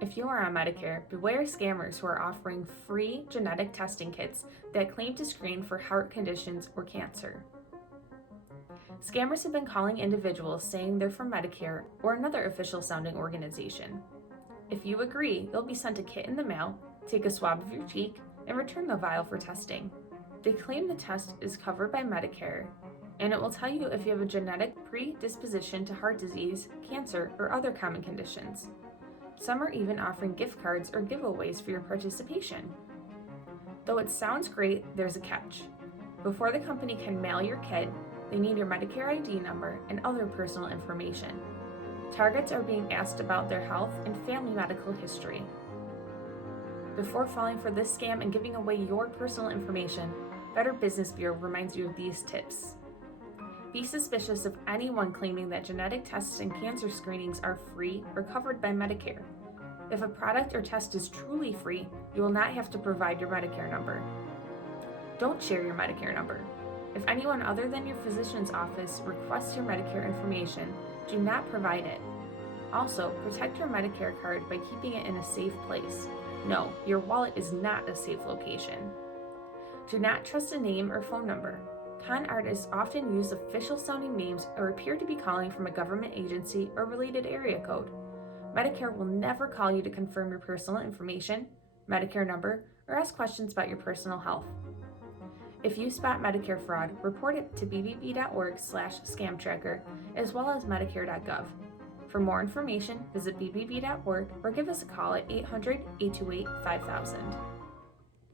If you are on Medicare, beware scammers who are offering free genetic testing kits that claim to screen for heart conditions or cancer. Scammers have been calling individuals saying they're from Medicare or another official sounding organization. If you agree, you'll be sent a kit in the mail, take a swab of your cheek, and return the vial for testing. They claim the test is covered by Medicare, and it will tell you if you have a genetic predisposition to heart disease, cancer, or other common conditions. Some are even offering gift cards or giveaways for your participation. Though it sounds great, there's a catch. Before the company can mail your kit, they need your Medicare ID number and other personal information. Targets are being asked about their health and family medical history. Before falling for this scam and giving away your personal information, Better Business Bureau reminds you of these tips. Be suspicious of anyone claiming that genetic tests and cancer screenings are free or covered by Medicare. If a product or test is truly free, you will not have to provide your Medicare number. Don't share your Medicare number. If anyone other than your physician's office requests your Medicare information, do not provide it. Also, protect your Medicare card by keeping it in a safe place. No, your wallet is not a safe location. Do not trust a name or phone number. Con artists often use official sounding names or appear to be calling from a government agency or related area code. Medicare will never call you to confirm your personal information, Medicare number, or ask questions about your personal health. If you spot Medicare fraud, report it to bbb.org/scamtracker as well as medicare.gov. For more information, visit bbb.org or give us a call at 800-828-5000.